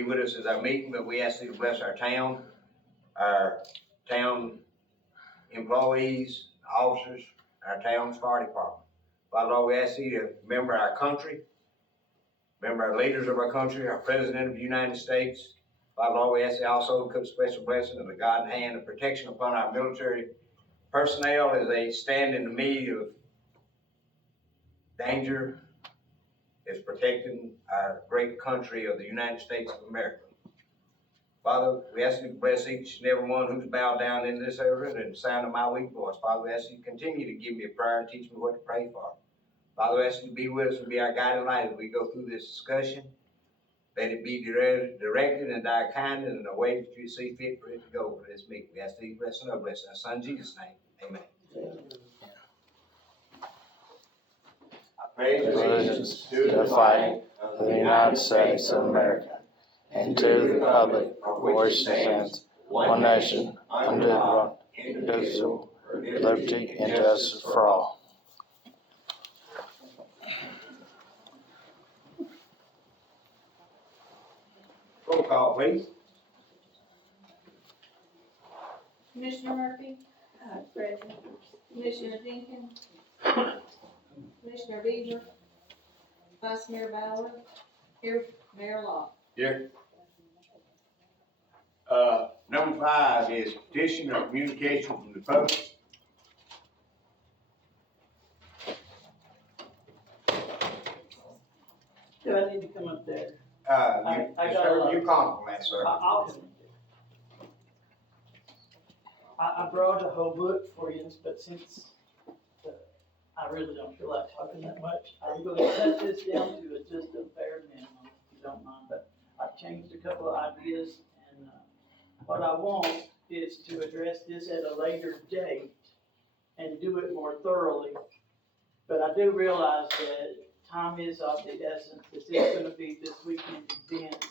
be with us at our meeting, but we ask you to bless our town employees, officers, our town's fire department. Father, Lord, we ask you to remember our country, remember our leaders of our country, our President of the United States. Father, Lord, we ask you also to put a special blessing of the God hand of protection upon our military personnel as they stand in the need of danger, is protecting our great country of the United States of America. Father, we ask you to bless each and every one who's bowed down in this area and the sound of my weak voice. Father, we ask you to continue to give me a prayer and teach me what to pray for. Father, we ask you to be with us and be our guiding light as we go through this discussion. Let it be directed in thy kindness and the way that you see fit for it to go for this meeting. We ask these blessings and blessings. In our Son Jesus' name, amen. I pledge allegiance to the flag of the United States of America and to the republic for which it stands, one nation, under God, indivisible, with liberty and justice for all. Roll call, please. Commissioner Murphy? Present. Commissioner Jenkins? Commissioner Beaver? Vice Mayor Bauer? Here. Mayor Law? Here. Number 5 is petition or communication from the public. Do I need to come up there? You compliment, sir. I'll come up there. I brought a whole book for you, but since I really don't feel like talking that much, I'm going to cut this down to just a bare minimum, if you don't mind. But I've changed a couple of ideas, and what I want is to address this at a later date and do it more thoroughly. But I do realize that time is of the essence. This is going to be this weekend event.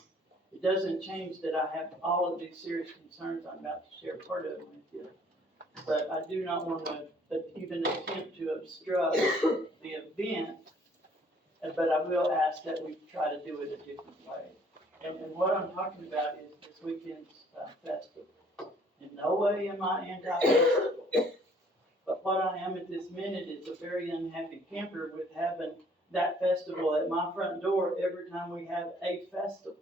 It doesn't change that I have all of these serious concerns I'm about to share part of them with you. But I do not want to even attempt to obstruct the event, but I will ask that we try to do it a different way. And what I'm talking about is this weekend's festival. In no way am I anti-festival, but what I am at this minute is a very unhappy camper with having that festival at my front door every time we have a festival.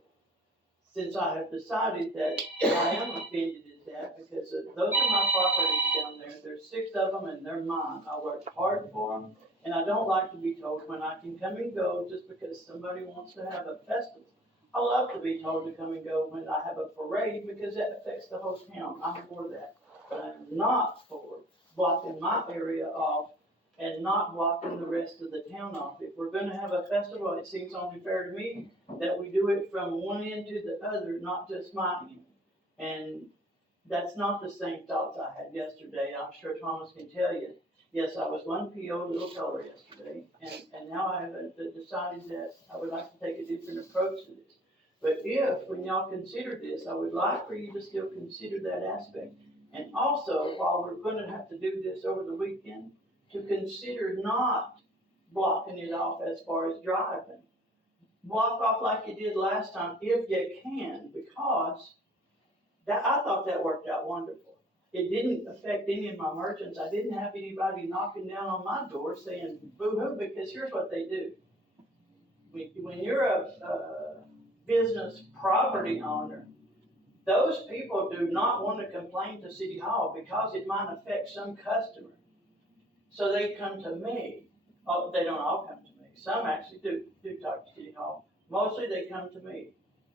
Since I have decided that I am offended at that, because those are my properties down there. There's 6 of them and they're mine. I worked hard for them, and I don't like to be told when I can come and go just because somebody wants to have a festival. I love to be told to come and go when I have a parade, because that affects the whole town. I'm for that. But I'm not for blocking my area off and not blocking the rest of the town off. If we're gonna have a festival, it seems only fair to me that we do it from one end to the other, not just my end. And that's not the same thoughts I had yesterday. I'm sure Thomas can tell you. Yes, I was one PO, little color yesterday, and now I have decided that I would like to take a different approach to this. But when y'all consider this, I would like for you to still consider that aspect. And also, while we're gonna have to do this over the weekend, to consider not blocking it off as far as driving. Block off like you did last time if you can, because I thought that worked out wonderful. It didn't affect any of my merchants. I didn't have anybody knocking down on my door saying boo-hoo, because here's what they do. When you're a business property owner, those people do not want to complain to City Hall because it might affect some customer. So they come to me. Oh, they don't all come to me. Some actually do talk to City Hall. Mostly they come to me.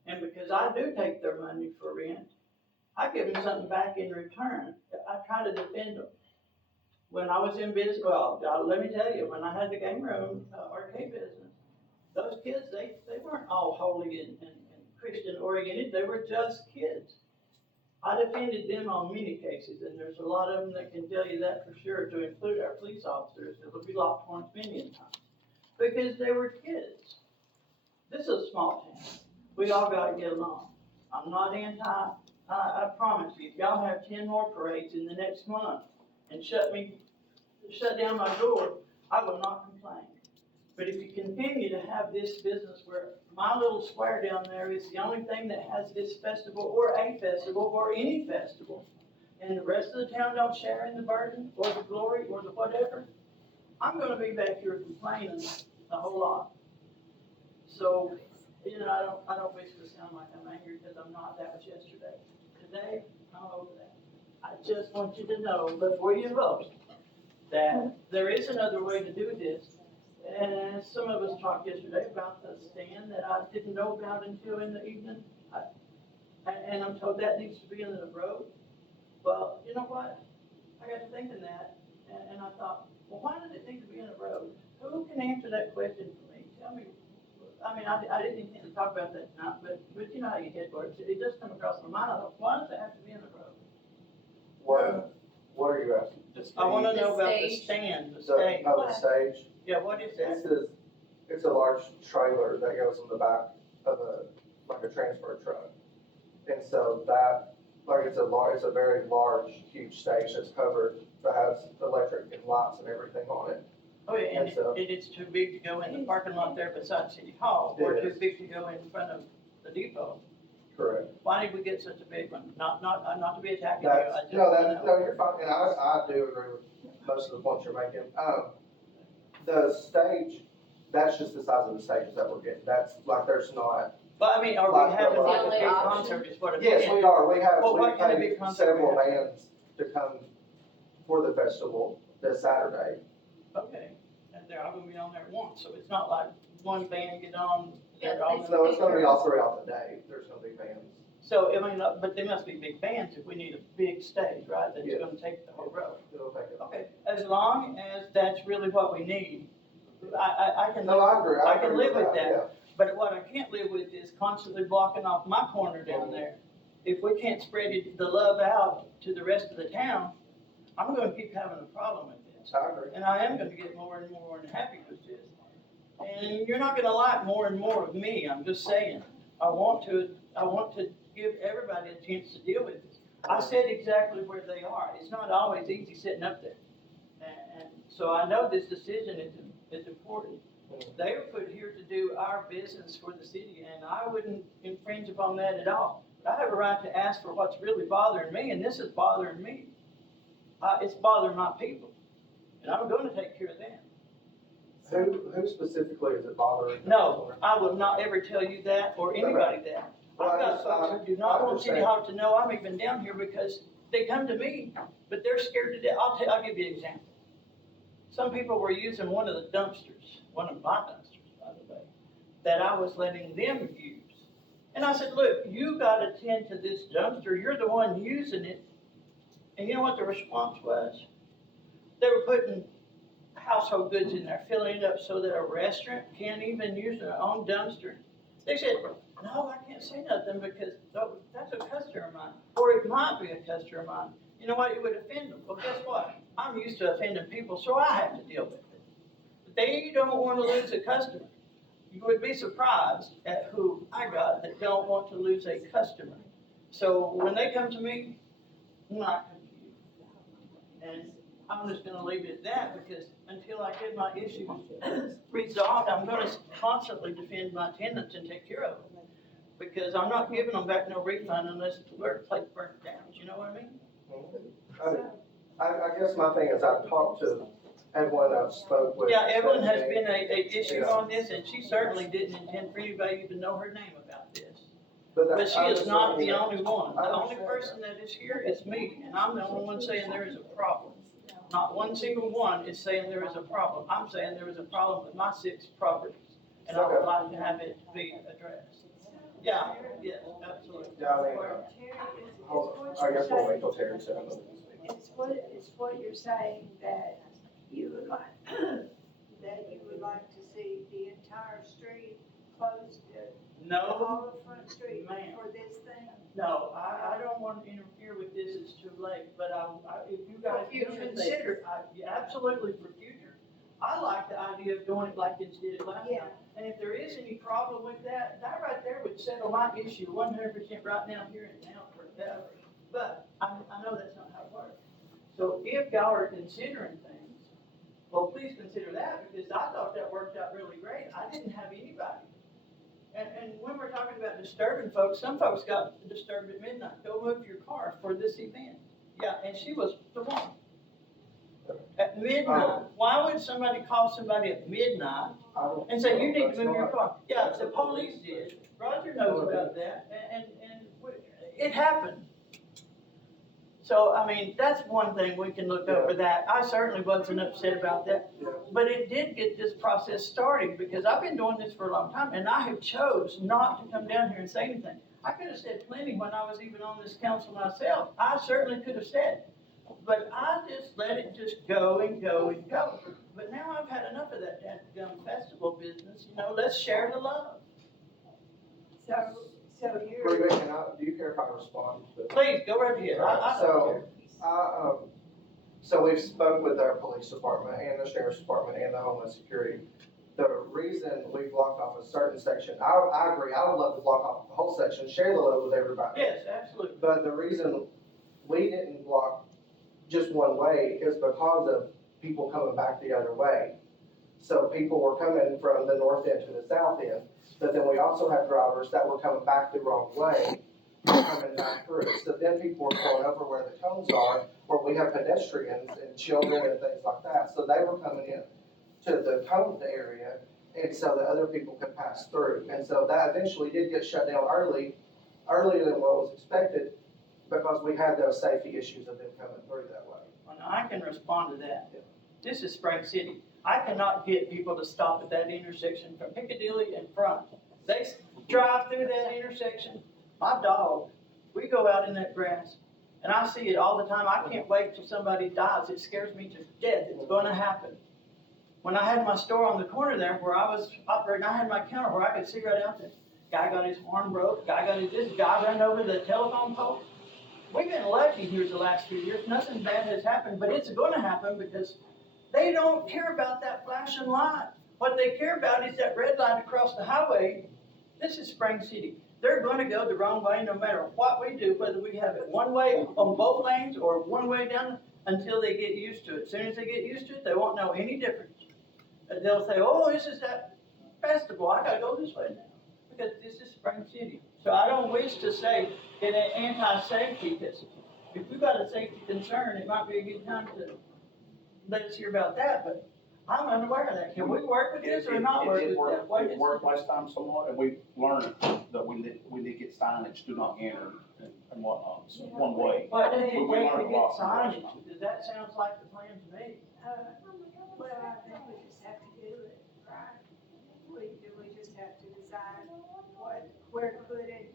And because I do take their money for rent, I give them something back in return. I try to defend them. When I was in business, let me tell you, when I had the game room arcade business, those kids, they weren't all holy and Christian oriented. They were just kids. I defended them on many cases, and there's a lot of them that can tell you that for sure, to include our police officers that will be locked horns many times, because they were kids. This is a small town. We all got to get along. I'm not anti. I promise you, if y'all have 10 more parades in the next month and shut down my door, I will not complain. But if you continue to have this business where my little square down there is the only thing that has this festival or a festival or any festival, and the rest of the town don't share in the burden or the glory or the whatever, I'm gonna be back here complaining a whole lot. So, you know, I don't wish to sound like I'm angry because I'm not. That was yesterday. Today, I'm over that. I just want you to know before you vote that there is another way to do this. And some of us talked yesterday about the stand that I didn't know about until in the evening. And I'm told that needs to be in the road. Well, you know what? I got to thinking that, and I thought, well, why does it need to be in the road? Who can answer that question for me? Tell me. I mean, I didn't intend to talk about that tonight, but you know how you head works. It does come across my mind. I thought, why does it have to be in the road? What are you asking? I want to The know about the stage. stand, the The, stage. the stage, Yeah, what is that? it's a large trailer that goes in the back of like a transfer truck. And so that, like it's a very large, huge stage that's covered, that has electric and lights and everything on it. Oh, yeah, and And so- it's too big to go in the parking lot there beside City Hall, or It too is. big to go in front of the depot. Correct. Why did we get such a big one? Not to be attacking you, I That's, just no, wanna that's, know. no, you're fine, and I do agree with most of the points you're making. The stage, that's just the size of the stages that we're getting, that's, like, there's not, But I mean, are Like we having the- like a Only big option? concert is what it is? yes, we are, we Well, what kind of big paid concert we several have? bands to come for the festival this Saturday. Okay, and they're all gonna be on there at once, so it's not like one band get on, Yeah, they're all they- gonna. So it's gonna be all throughout the day, there's gonna be bands. So, I mean, but there must be big bands if we need a big stage, right, that's Yeah. gonna take the whole road. It'll take it. Okay, as long as that's really what we need, I can. No, I agree, I can live with that. yeah. But what I can't live with is constantly blocking off my corner down there. If we can't spread the love out to the rest of the town, I'm gonna keep having a problem with this. I agree. And I am gonna get more and more unhappy with this. And you're not gonna like more and more of me, I'm just saying. I want to give everybody a chance to deal with this. I said exactly where they are. It's not always easy sitting up there. And so I know this decision is important. They are put here to do our business for the city, and I wouldn't infringe upon that at all. But I have a right to ask for what's really bothering me, and this is bothering me. It's bothering my people, and I'm gonna take care of them. Who specifically is it bothering? No, I will not ever tell you that or anybody that. I've got folks who do not want City Hall to know I'm even down here because they come to me, but they're scared to death. I'll give you an example. Some people were using one of the dumpsters, one of my dumpsters, by the way, that I was letting them use. And I said, look, you gotta tend to this dumpster, you're the one using it. And you know what the response was? They were putting household goods in there, filling it up so that a restaurant can't even use their own dumpster. They said, no, I can't say nothing because that's a customer of mine, or it might be a customer of mine. You know what, it would offend them. Well, guess what? I'm used to offending people, so I have to deal with it. But they don't want to lose a customer. You would be surprised at who I got that don't want to lose a customer. So when they come to me, I'm not coming to you. And I'm just gonna leave it at that because until I get my issues resolved, I'm gonna constantly defend my tenants and take care of them. Because I'm not giving them back no refund unless the workplace burns down, you know what I mean? I guess my thing is I've talked to everyone I've spoke with. Yeah, Evelyn has been a issue on this and she certainly didn't intend for anybody to even know her name about this. But she is not the only one. The only person that is here is me, and I'm the only one saying there is a problem. Not one single one is saying there is a problem. I'm saying there is a problem with my 6 properties, and I would like to have it be addressed. Yeah, yes, absolutely. Yeah, I mean, I guess we'll wait till Terry says. It's what you're saying that you would like, that you would like to see the entire street closed, No, all of Front Street Ma'am. for this thing? no, I don't want to interfere with this, it's too late, but if you guys For future consider, yeah, absolutely for future. I like the idea of doing it like this did it last Yeah. time. And if there is any problem with that, that right there would settle my issue 100% right now, here and now forever. But I know that's not how it works. So if y'all are considering things, Well, please consider that, because I thought that worked out really great. I didn't have anybody. And when we're talking about disturbing folks, some folks got disturbed at midnight. Go move your car for this event. Yeah, and she was the one. At midnight, why would somebody call somebody at midnight I don't. and say, you need That's to move your not- car? Yeah, the police did. Roger knows about that, and it happened. So, I mean, that's one thing we can look over that. I certainly wasn't upset about that. Yeah. But it did get this process started, because I've been doing this for a long time, and I have chose not to come down here and say anything. I could have said plenty when I was even on this council myself. I certainly could have said. But I just let it just go and go and go. But now I've had enough of that dadgum festival business, let's share the love. So you're, Bree, do you care if I respond to this? Please, go right ahead. I don't care. So we've spoke with our police department and the sheriff's department and the homeland security. The reason we blocked off a certain section, I agree, I would love to block off the whole section, share the load with everybody. Yes, absolutely. But the reason we didn't block just one way is because of people coming back the other way. So people were coming from the north end to the south end, but then we also had drivers that were coming back the wrong way, coming back through. So then people were pulling over where the cones are, where we have pedestrians and children and things like that. So they were coming in to the coned area, and so the other people could pass through. And so that eventually did get shut down earlier than what was expected, because we had those safety issues of them coming through that way. Well, now I can respond to that. This is Spring City. I cannot get people to stop at that intersection from Piccadilly and front. They drive through that intersection. My dog, we go out in that grass, and I see it all the time. I can't wait till somebody dies. It scares me to death. It's gonna happen. When I had my store on the corner there where I was operating, I had my counter where I could see right out there. Guy got his horn broke, guy got this guy ran over the telephone pole. We've been lucky here the last few years. Nothing bad has happened, but it's gonna happen because they don't care about that flashing light. What they care about is that red light across the highway. This is Spring City. They're gonna go the wrong way no matter what we do, whether we have it one way on both lanes or one way down, until they get used to it. As soon as they get used to it, they won't know any difference. They'll say, oh, this is that festival, I gotta go this way now, because this is Spring City. So I don't wish to say it ain't anti-safety, because if we've got a safety concern, it might be a good time to let us hear about that, but I'm unaware of that. Can we work with this or not work with that? What It is- worked last time somewhat, and we learned that we need to get signage, do not enter and whatnot, so one way. What does it We take to learned a get lot from signage? last time. Does that sound like the plan to me? well, I think we just have to do it, right? We just have to decide where to put it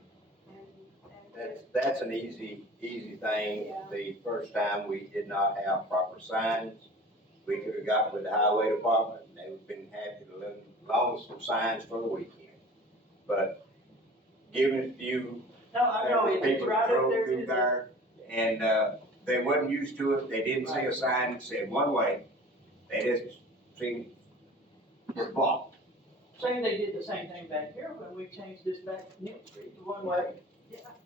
and. That's an easy thing. Yeah. The first time we did not have proper signs, we could have gotten with the highway department, and they would have been happy to loan some signs for the weekend. But giving it to you, No, I know, it's people right up drove there. through there, and, they wasn't used to it, they didn't see a sign that said one way, they just seen it's blocked. Saying they did the same thing back here when we changed this back to Nick Street to one way.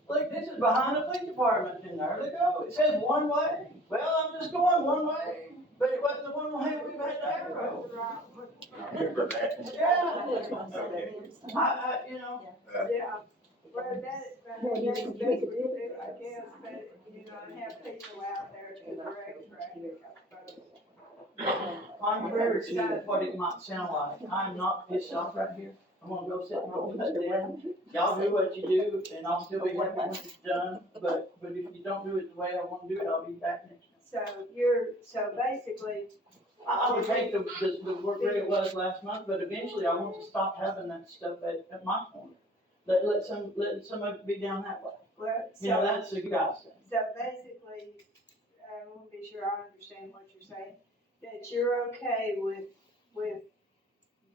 Look, this is behind the police department, and there they go, it says one way. Well, I'm just going one way, but it wasn't the one way we've had the arrow. Remember that? Yeah. Yeah, well, that's basically it, I guess, but, I have people out there to direct traffic, I suppose. Contrary to what it might sound like, I'm not pissed off right here. I'm gonna go sit in my office down. Y'all do what you do, and I'll still be happy when it's done, but if you don't do it the way I wanna do it, I'll be back next time. So basically, I would take the work where it was last month, but eventually I want to stop having that stuff at my corner. Let some of it be down that way. well, That's the guy's thing. so basically, I want to be sure I understand what you're saying, that you're okay with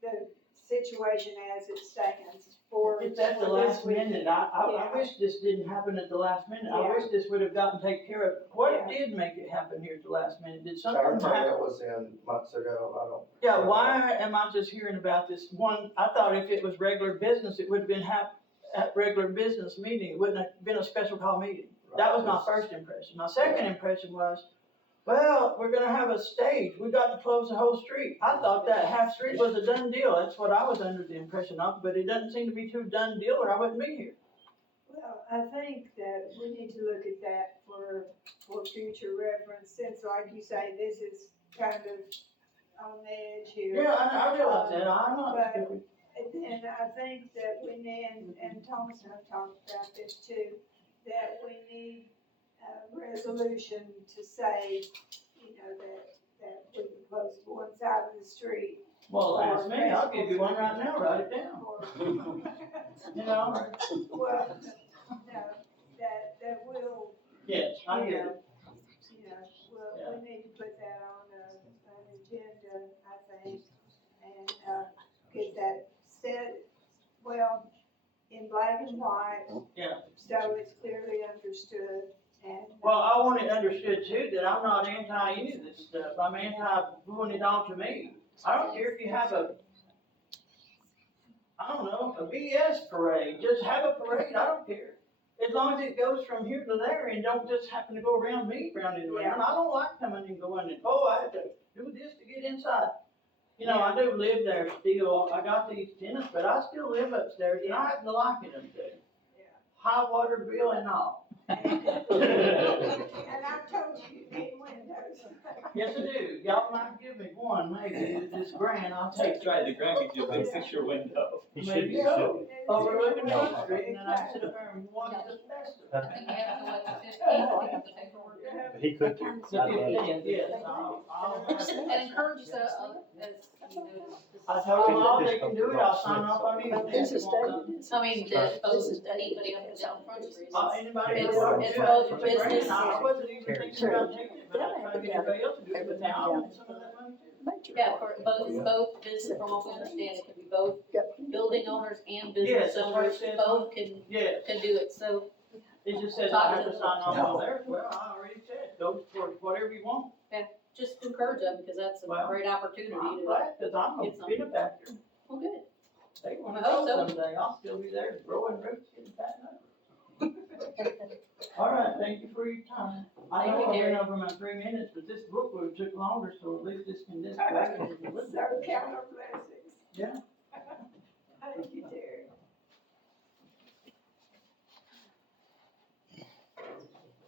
the situation as it stands for. It's at the for last this week. minute. I Yeah. wish this didn't happen at the last minute. I Yeah. wish this would have gotten taken care of. What Yeah. did make it happen here at the last minute? Did something Everything happen? that was in months ago, I don't. Yeah, why am I just hearing about this one? I thought if it was regular business, it would have been at regular business meeting. It wouldn't have been a special call meeting. That was my first impression. My second impression was, Well, we're gonna have a stage, we got to close the whole street. I thought that half street was a done deal, that's what I was under the impression of, but it doesn't seem to be too done deal or I wouldn't be here. Well, I think that we need to look at that for future reference, since like you say, this is kind of on the edge here. Yeah, I realize that, I'm not But- stupid. And then I think that we need, and Thomas and I talked about this too, that we need a resolution to say, you know, that we can close one side of the street. Well, ask me, I'll give you one right now, write it down, Or, you know? well, no, that will, Yes, I you get know, it. we need to put that on an agenda, I think, and, get that set, well, in black and white. Yeah. So it's clearly understood and. Well, I want it understood too, that I'm not anti any of this stuff, I'm anti doing it on to me. I don't care if you have I don't know, a BS parade, just have a parade, I don't care. As long as it goes from here to there and don't just happen to go around me, round and around, I don't like coming and going and, oh, I had to do this to get inside. You know, I do live there still, I got these tenants, but I still live upstairs and I happen to like it up there. High water bill and all. And I've told you, you need windows. Yes, I do. Y'all might give me one, maybe, this grand, I'll take That's right, the grant gives you a big fix your window. maybe so. Overlooking the street, and then I sit up there and watch the festival. I think you have to let the 15th, we have the paperwork. He could. The 15th, yes, I'll have it. And encourage the, as, you know. I told them all they can do it, I'll sign off on anything. This is I mean, the, both, anybody up and down Front Street. Anybody It's- who wants it's to do both it, it's a business- grant. I wasn't even thinking about taking it, but I was trying to get everybody else to do it, but now I want some of that money too. Yeah, for both business, from what we understand, it can be both building owners and business Yes, that's what it owners, says. both can Yes, do it, so. it just says I have to sign off on theirs, well, I already said, go for whatever you want. Just encourage them, because that's a Well, great opportunity I'm to, glad, cause I'm a Get something. benefactor. well, good. They wanna I hope go so. someday, I'll still be there growing roots, getting fat and ugly. All right, thank you for your time. I Thank know you, I went Gary. over my 3 minutes, but this book would have took longer, so at least this can just. So count our blessings. Yeah. Thank you, Terry.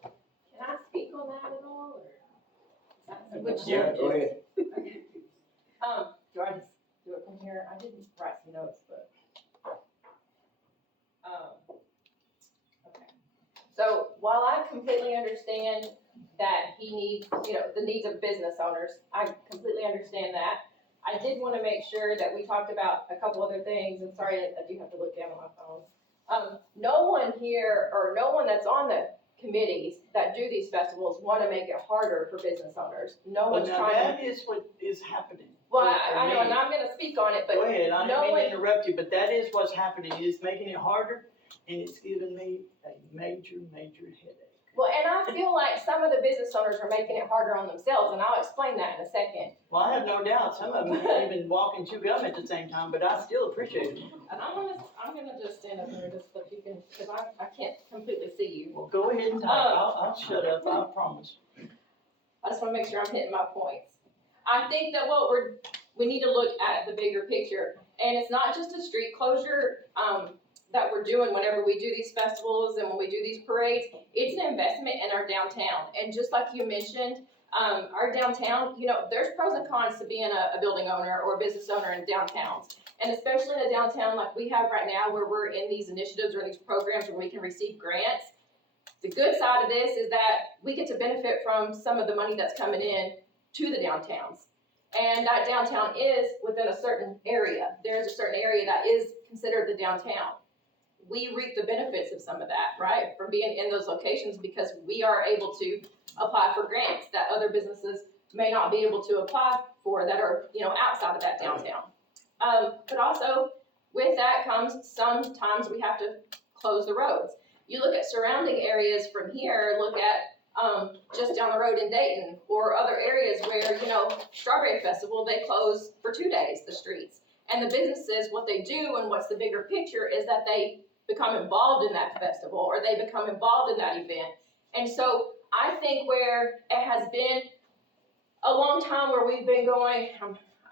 Can I speak on that at all, or? Which, Yeah, go ahead. Do I just do it from here? I didn't write some notes, but. Okay. So while I completely understand that he needs, the needs of business owners, I completely understand that. I did wanna make sure that we talked about a couple other things, and sorry, I do have to look down on my phone. No one here, or no one that's on the committees that do these festivals wanna make it harder for business owners. No But one's now trying to. that is what is happening. Well, for I know, me. and I'm gonna speak on it, but Go ahead, I no didn't mean one- to interrupt you, but that is what's happening, it's making it harder, and it's giving me a major, major headache. well, and I feel like some of the business owners are making it harder on themselves, and I'll explain that in a second. Well, I have no doubt, some of them can't even walk and chew gum at the same time, but I still appreciate it. And I'm gonna just stand up here just so you can, cause I can't completely see you. Well, go ahead and talk, I'll shut up, I promise. I just wanna make sure I'm hitting my points. I think that we need to look at the bigger picture, and it's not just a street closure, that we're doing whenever we do these festivals and when we do these parades. It's an investment in our downtown, and just like you mentioned, our downtown, there's pros and cons to being a building owner or a business owner in downtowns. And especially in a downtown like we have right now, where we're in these initiatives or these programs where we can receive grants. The good side of this is that we get to benefit from some of the money that's coming in to the downtowns. And that downtown is within a certain area. There's a certain area that is considered the downtown. We reap the benefits of some of that, right? From being in those locations, because we are able to apply for grants that other businesses may not be able to apply for that are, outside of that downtown. But also with that comes sometimes we have to close the roads. You look at surrounding areas from here, look at just down the road in Dayton or other areas where, Strawberry Festival, they close for 2 days, the streets. And the businesses, what they do and what's the bigger picture is that they become involved in that festival or they become involved in that event. And so I think where it has been a long time where we've been going,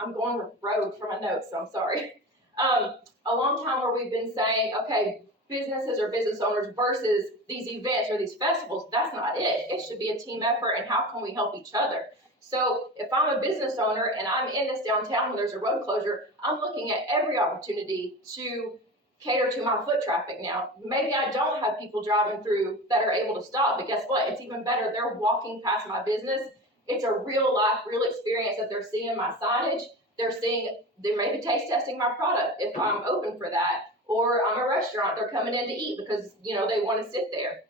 I'm going rogue for my notes, so I'm sorry. A long time where we've been saying, okay, businesses or business owners versus these events or these festivals, that's not it. It should be a team effort, and how can we help each other? So if I'm a business owner and I'm in this downtown where there's a road closure, I'm looking at every opportunity to cater to my foot traffic now. Maybe I don't have people driving through that are able to stop, but guess what? It's even better. They're walking past my business. It's a real life, real experience that they're seeing my signage. They may be taste testing my product if I'm open for that. Or I'm a restaurant, they're coming in to eat because, they want to sit there.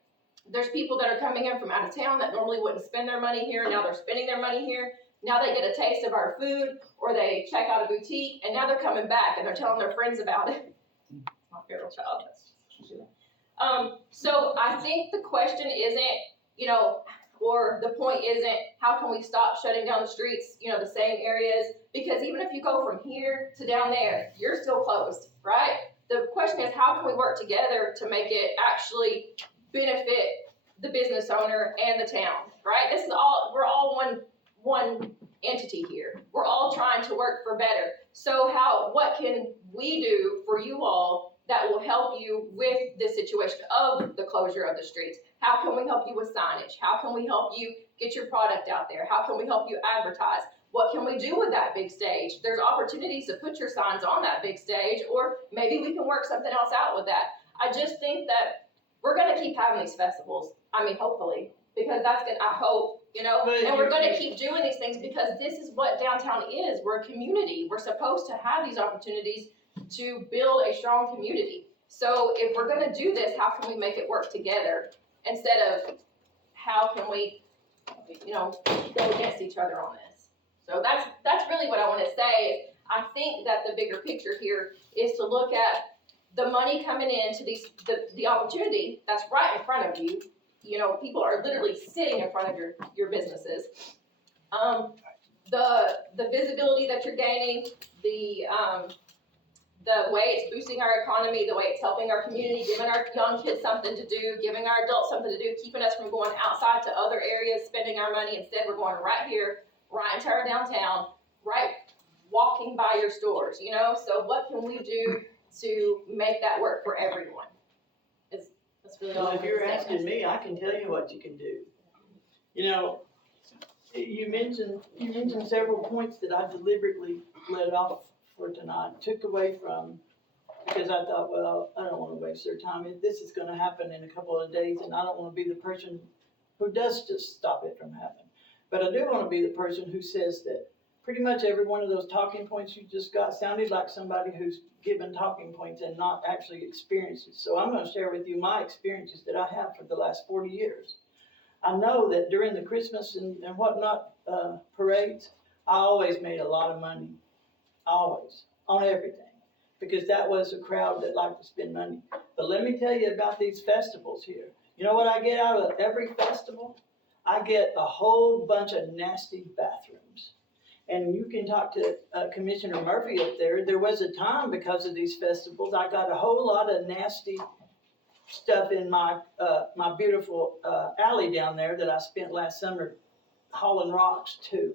There's people that are coming in from out of town that normally wouldn't spend their money here, now they're spending their money here. Now they get a taste of our food, or they check out a boutique, and now they're coming back and they're telling their friends about it. My feral child. So I think the question isn't, or the point isn't, how can we stop shutting down the streets, the same areas? Because even if you go from here to down there, you're still closed, right? The question is, how can we work together to make it actually benefit the business owner and the town, right? We're all one entity here. We're all trying to work for better. So what can we do for you all that will help you with this situation of the closure of the streets? How can we help you with signage? How can we help you get your product out there? How can we help you advertise? What can we do with that big stage? There's opportunities to put your signs on that big stage, or maybe we can work something else out with that. I just think that we're gonna keep having these festivals. Hopefully, because I hope, and we're gonna keep doing these things because this is what downtown is. We're a community. We're supposed to have these opportunities to build a strong community. So if we're gonna do this, how can we make it work together instead of how can we, go against each other on this? So that's really what I want to say. I think that the bigger picture here is to look at the money coming into the opportunity that's right in front of you. People are literally sitting in front of your businesses. The visibility that you're gaining, the way it's boosting our economy, the way it's helping our community, giving our young kids something to do, giving our adults something to do, keeping us from going outside to other areas, spending our money. Instead, we're going right here, right into our downtown, right, walking by your stores, So what can we do to make that work for everyone? That's really all. Well, if you're asking me, I can tell you what you can do. You mentioned several points that I deliberately let off for tonight, took away from, because I thought, well, I don't want to waste their time. This is going to happen in a couple of days, and I don't want to be the person who does just stop it from happening. But I do want to be the person who says that pretty much every one of those talking points you just got sounded like somebody who's given talking points and not actually experiences. So I'm going to share with you my experiences that I have for the last 40 years. I know that during the Christmas and whatnot parades, I always made a lot of money. Always. On everything. Because that was a crowd that liked to spend money. But let me tell you about these festivals here. You know what I get out of every festival? I get a whole bunch of nasty bathrooms. And you can talk to Commissioner Murphy up there. There was a time because of these festivals, I got a whole lot of nasty stuff in my beautiful alley down there that I spent last summer hauling rocks to.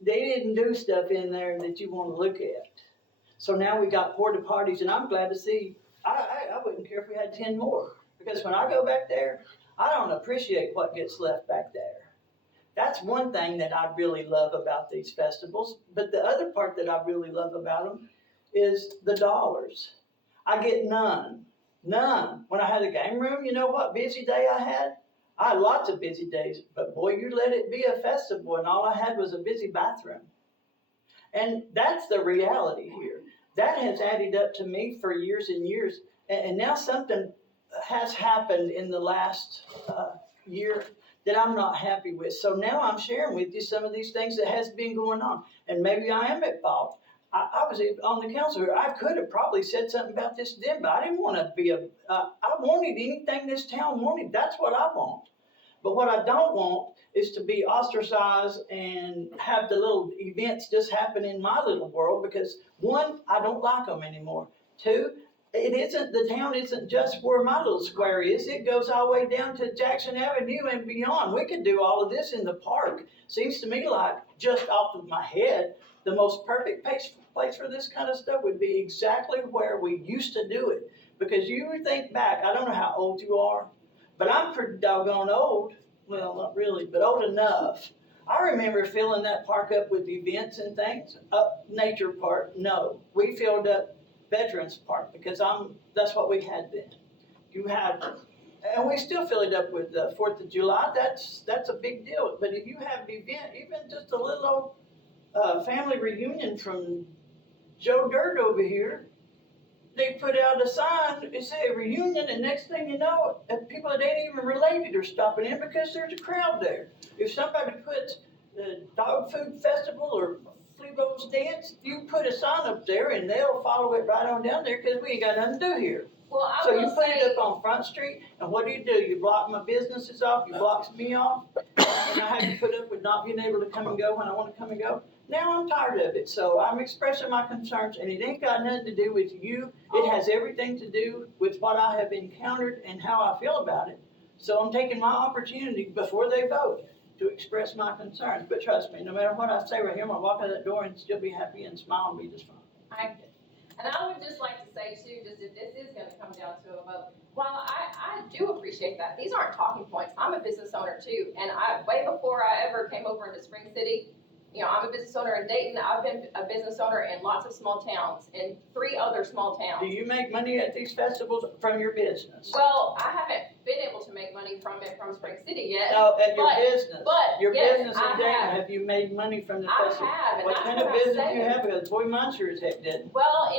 They didn't do stuff in there that you want to look at. So now we got porta potties, and I'm glad to see, I wouldn't care if we had 10 more. Because when I go back there, I don't appreciate what gets left back there. That's one thing that I really love about these festivals. But the other part that I really love about them is the dollars. I get none. When I had a game room, you know what busy day I had? I had lots of busy days, but boy, you let it be a festival and all I had was a busy bathroom. And that's the reality here. That has added up to me for years and years. And now something has happened in the last year that I'm not happy with. So now I'm sharing with you some of these things that has been going on. And maybe I am at fault. I was on the council here. I could have probably said something about this then, but I didn't want to be I wanted anything this town wanted. That's what I want. But what I don't want is to be ostracized and have the little events just happen in my little world because, one, I don't like them anymore. Two, it isn't, the town isn't just where my little square is, it goes all the way down to Jackson Avenue and beyond. We could do all of this in the park. Seems to me like, just off of my head, the most perfect place for this kind of stuff would be exactly where we used to do it. Because you would think back, I don't know how old you are, but I'm pretty doggone old, well, not really, but old enough. I remember filling that park up with events and things. Nature Park, no. We filled up Veterans Park because that's what we had then. You had, and we still fill it up with the 4th of July. That's a big deal. But if you have an event, even just a little old family reunion from Joe Dirt over here, they put out a sign, it said reunion, and next thing you know, people that ain't even related are stopping in because there's a crowd there. If somebody puts the dog food festival or Flebo's dance, you put a sign up there and they'll follow it right on down there because we ain't got nothing to do here. Well, I So you will put say, it up on Front Street, and what do? You block my businesses off, you block me off, and I have to put up with not being able to come and go when I wanna come and go. Now I'm tired of it, so I'm expressing my concerns, and it ain't got nothing to do with you. It has everything to do with what I have encountered and how I feel about it. So I'm taking my opportunity before they vote to express my concerns, but trust me, no matter what I say right here, I'm gonna walk out that door and still be happy and smile and be just fine. And I would just like to say too, just if this is gonna come down to a vote, while I do appreciate that, these aren't talking points. I'm a business owner too, and way before I ever came over into Spring City, you know, I'm a business owner in Dayton. I've been a business owner in lots of small towns, in 3 other small towns. Do you make money at these festivals from your business? Well, I haven't been able to make money from Spring City yet. No, at your but- business. but, Your yes, business I in Dayton, have. have you made money from the I festival? have, and What that's kind of what I'm business do you saying. have? Because boy, mine sure as heck didn't. Well,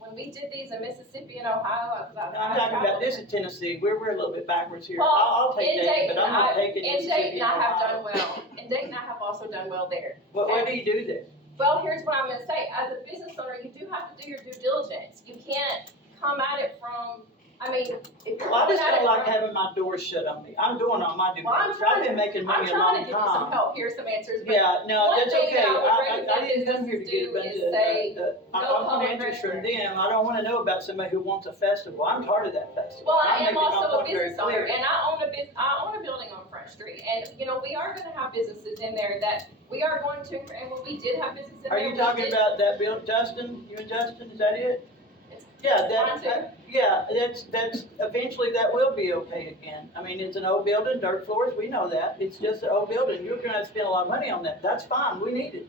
when we did these in Mississippi and Ohio, I'm talking about this in Tennessee, we're a little bit backwards here. Well, I'll take in Dayton, but I'm not Dayton, taking in Mississippi Dayton, and I have Ohio. done well. In Dayton, I have also done well there. What do you do there? Well, here's what I'm gonna say. As a business owner, you do have to do your due diligence. You can't come at it from, I mean, if you're Well, I coming just at don't it like from. having my doors shut on me. I'm doing all my due Well, I'm diligence. I've trying been making I'm money a trying long to give you some time. help. Here's some answers, but Yeah, no, one that's thing okay. that I would I recommend didn't come here to get a businesses bunch do is say, I'm no from public interest from restroom. them. I don't wanna know about somebody who wants a festival. I'm part of that festival. Well, I'm I am making my also a point very business owner, clear. and I own a building on Front Street, and, you know, we are gonna have businesses in there that we are going to, and when we did have businesses in Are there, you we talking did- about that bill, Justin? You and Justin, is that it? It's Yeah, fine, too. that's, eventually that will be okay again. I mean, it's an old building, dirt floors, we know that. It's just an old building. You're gonna spend a lot of money on that. That's fine, we need it.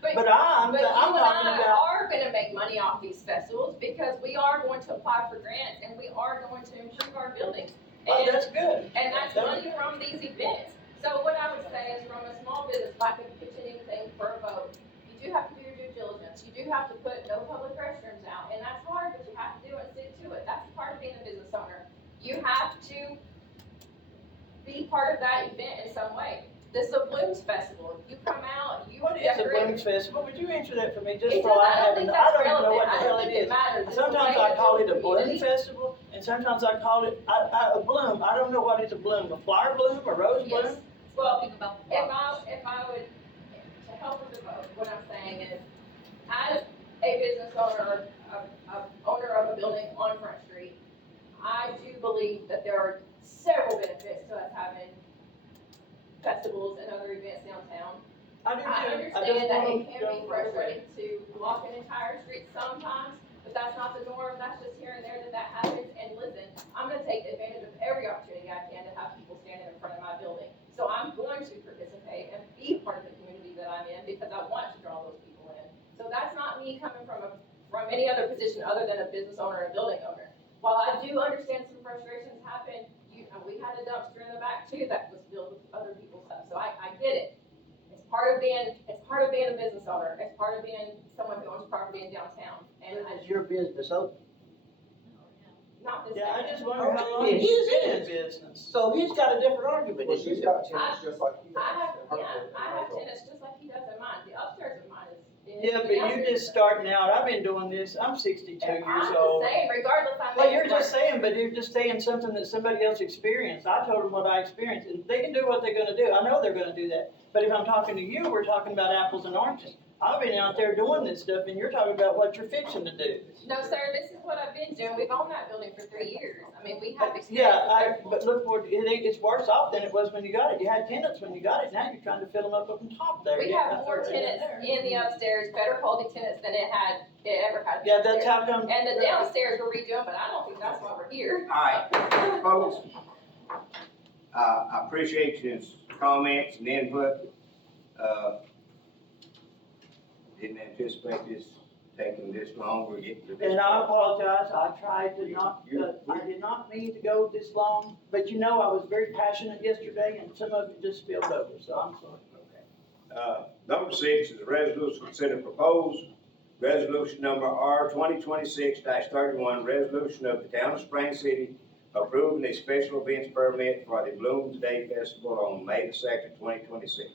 But I'm But you talking and I about, are gonna make money off these festivals because we are going to apply for grants and we are going to improve our buildings. oh, And, that's good. and that's money from these events. So what I would say is from a small business, if I could pitch anything for a vote, you do have to do your due diligence. You do have to put no public restrooms out, and that's hard, but you have to do it and stick to it. That's part of being a business owner. You have to be part of that event in some way. This is a Blooms Festival. You come out, you What is a decorate. Blooms Festival? Would you answer that for me, just It so doesn't- I I don't haven't, think I that's don't even know what the relevant. I hell don't it think it is. matters. It's Sometimes the way I that call it the a Bloom community- Festival, and sometimes I call it, a bloom. I don't know what is a bloom, a flower bloom, a rose Yes. bloom? Well, if I would, to help with the vote, what I'm saying is, as a business owner, owner of a building on Front Street, I do believe that there are several benefits to us having festivals and other events downtown. I do too. I just understand that wanna it can go be for it. frustrating to block an entire street sometimes, but that's not the norm, that's just here and there that happens. And listen, I'm gonna take advantage of every opportunity I can to have people standing in front of my building. So I'm going to participate and be part of the community that I'm in because I want to draw those people in. So that's not me coming from any other position other than a business owner and building owner. While I do understand some frustrations happen, we had a dumpster in the back too that was filled with other people's stuff, so I get it. It's part of being a business owner, it's part of being someone who owns property in downtown, and Is your business open? not this. Yeah, I second. just wonder how long Yeah, he's his been in is. business. So he's got a different argument. Well, than she's you. got tenants just like he does. I have, in her yeah, building, I in her have building. tenants just like he does in mine, the upstairs of mine is. Yeah, but you're just starting out. I've been doing this. I'm 62 years I'm old. the same, regardless, I'm. Well, you're just saying, but you're just saying something that somebody else experienced. I told them what I experienced, and they can do what they're gonna do. I know they're gonna do that. But if I'm talking to you, we're talking about apples and oranges. I've been out there doing this stuff and you're talking about what you're fixing to do. No, sir, this is what I've been doing. We've owned that building for 3 years. I mean, we have Yeah, experience. but look, it's worse off than it was when you got it. You had tenants when you got it, now you're trying to fill them up on top there. We Yeah, have more that's right tenants there. in the upstairs, better quality tenants than it ever had. Yeah, that's upstairs. how come. And the downstairs we're redoing, but I don't think that's why we're here. Alright, folks, I appreciate your comments and input. Didn't anticipate this taking this long, we're getting to this. And I point. apologize, I tried to not, I did not mean to go this long, but you know, I was very passionate yesterday and some of it just spilled over, so I'm sorry. Number 6 is a resolution considered proposed resolution number R 2026-31, resolution of the town of Spring City approving a special events permit for the Bloomsday Festival on May the 2nd, 2026.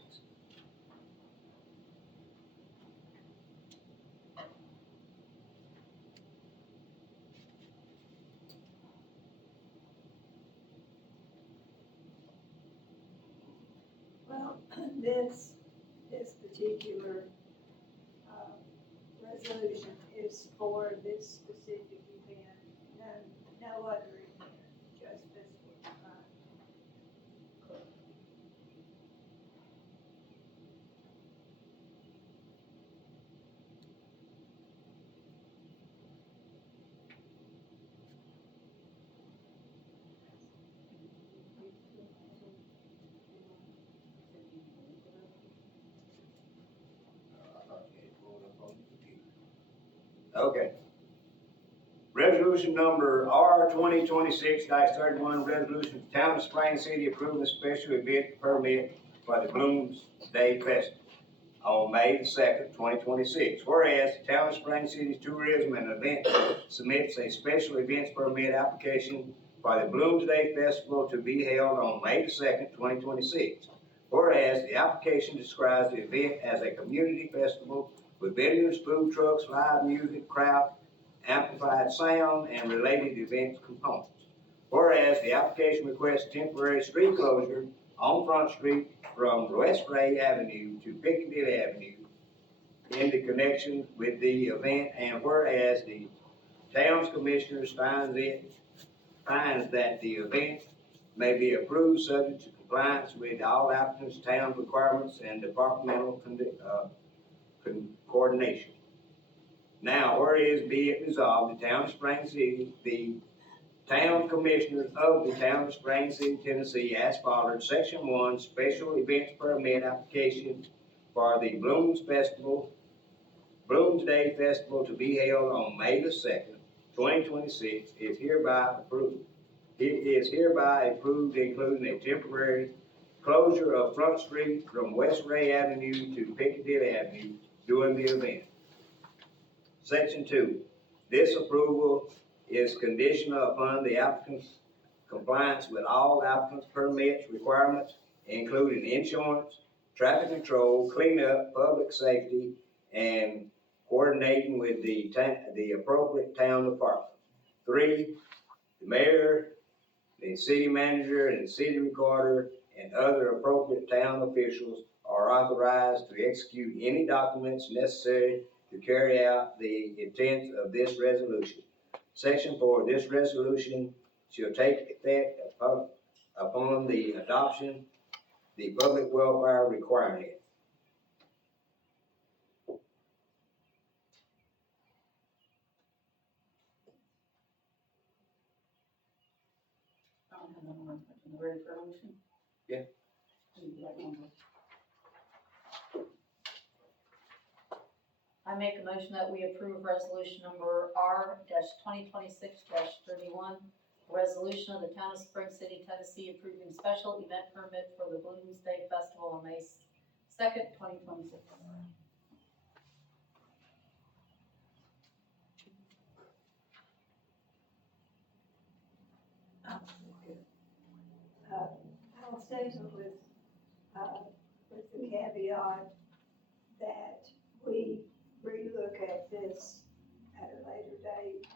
Well, this particular, resolution is for this specific event, no other event, just this one. Okay. Resolution number R 2026-31, resolution of the town of Spring City approving a special event permit for the Bloomsday Festival on May the 2nd, 2026. Whereas the town of Spring City's Tourism and Event submits a special events permit application for the Bloomsday Festival to be held on May the 2nd, 2026. Whereas the application describes the event as a community festival with vendors, food trucks, live music, craft, amplified sound, and related event components. Whereas the application requests temporary street closure on Front Street from West Ray Avenue to Piccadilly Avenue in the connection with the event, and whereas the town's commissioners finds that the event may be approved subject to compliance with all applicants' town requirements and departmental coordination. Now, whereas be it resolved, the town of Spring City, the town commissioners of the town of Spring City, Tennessee, as followed: Section 1, special events permit application for the Bloomsday Festival to be held on May the 2nd, 2026 is hereby approved. It is hereby approved, including a temporary closure of Front Street from West Ray Avenue to Piccadilly Avenue during the event. Section 2, this approval is conditional upon the applicant's compliance with all applicant's permits requirements, including insurance, traffic control, cleanup, public safety, and coordinating with the appropriate town department. 3, the mayor, the city manager, and the city recorder, and other appropriate town officials are authorized to execute any documents necessary to carry out the intent of this resolution. Section 4, this resolution shall take effect upon the adoption, the public welfare requirement. Ready for a motion? Yeah. I make a motion that we approve resolution number R 2026-31, a resolution of the town of Spring City, Tennessee, approving special event permit for the Bloomsday Festival on May 2nd, 2026. I'll state with the caveat that we relook at this at a later date,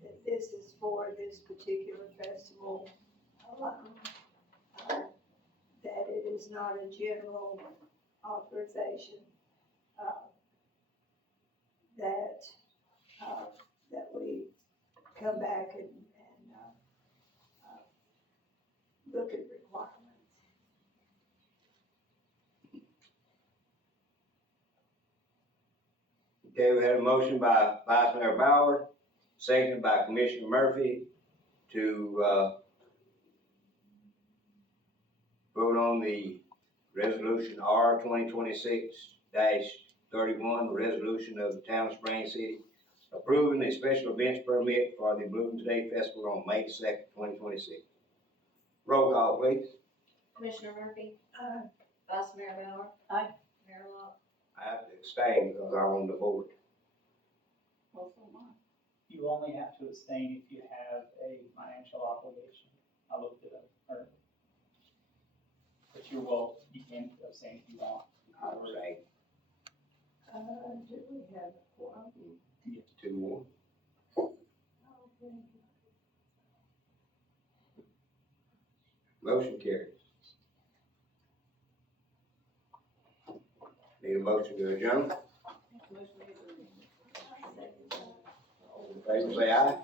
that this is for this particular festival alone, that it is not a general authorization that, that we come back and look at requirements. Okay, we had a motion by Vice Mayor Bauer, seconded by Commissioner Murphy to, vote on the resolution R 2026-31, the resolution of the town of Spring City approving a special events permit for the Bloomsday Festival on May 2nd, 2026. Roll call, please. Commissioner Murphy? Uh, Vice Mayor Bauer? Aye. Mayor Lo? I have to abstain because I'm on the board. You only have to abstain if you have a financial obligation. I looked it up, but you can abstain if you want. I'll abstain. do we have a quorum? 2-1. Motion carries. Need a motion to adjourn? All in favor, say aye.